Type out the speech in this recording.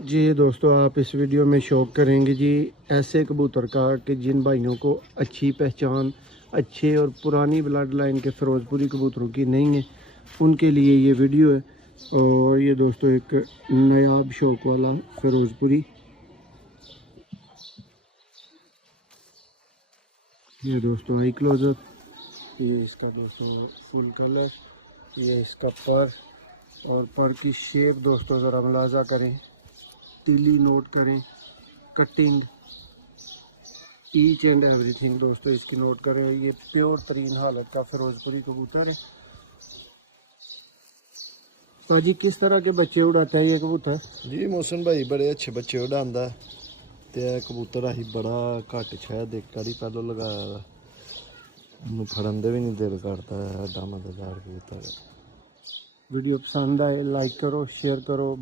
जी दोस्तों, आप इस वीडियो में शौक करेंगे जी ऐसे कबूतर का कि जिन भाइयों को अच्छी पहचान अच्छे और पुरानी ब्लड लाइन के फ़िरोज़पुरी कबूतरों की नहीं है, उनके लिए ये वीडियो है। और ये दोस्तों एक नायाब शौक वाला फ़िरोज़पुरी, ये दोस्तों आई क्लोज़र, ये इसका दोस्तों फुल कलर, ये इसका पर और पर की शेप दोस्तों ज़रा मुलाजा करें, तीली नोट करें, कटिंग ईच एंड एवरीथिंग दोस्तों इसकी नोट करें। ये प्योर तरीन हालत का फ़िरोज़पुरी कबूतर है। पाजी किस तरह के बच्चे उड़ाता है ये कबूतर? जी मोहसिन भाई बड़े अच्छे बच्चे उड़ांदा ते कबूतर अही बड़ा घट शायद एक बारी पहले लगाया, फड़न दे भी नहीं दिल करता है। एडा मजेदार कबूतर है। वीडियो पसंद आए लाइक करो, शेयर करो।